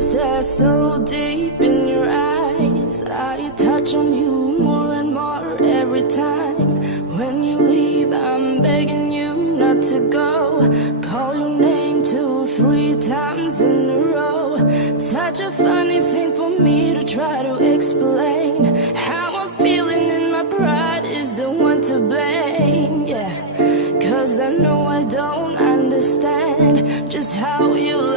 stare so deep in your eyes. I touch on you more and more every time. When you leave, I'm begging you not to go. Call your name 2, 3 times in a row. Such a funny thing for me to try to explain. How I'm feeling and my pride is the one to blame. Yeah, 'cause I know I don't understand just how you